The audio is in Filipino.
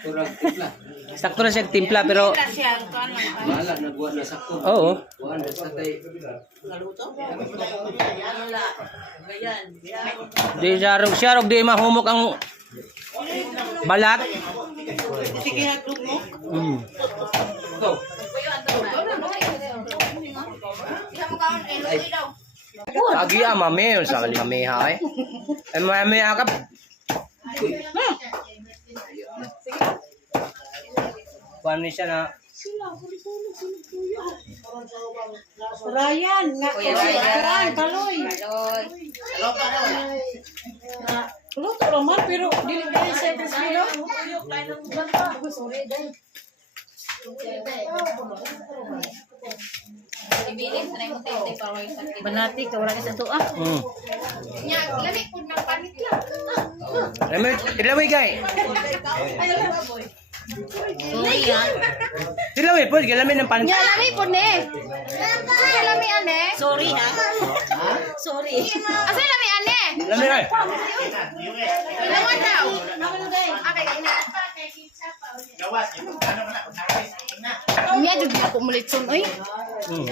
Sakto lang tipla. Sakto na siya timpla pero Bahala, nagbuhat na sakto. oo. Buwan na sa tay. Di siya rog siya rog di mahumok ang balat. Sige, haglog mo. Mm. Agi ah mami, sa mami ha eh. Eh mami akap. Kuan ni siya na Ryan, nga Ryan, kaloy. Luto naman, pero dili dili sa no? Banati ka wala ka sa tuwa. Mm. Lemay, ilaway gay. Ilaway po, gilamay ng pan. Lami po ne. Lami ane. Sorry ha. Sorry. Asa lami ane? Lamay ay. Lawan daw. Niya jud ko mulitson oy. Mm.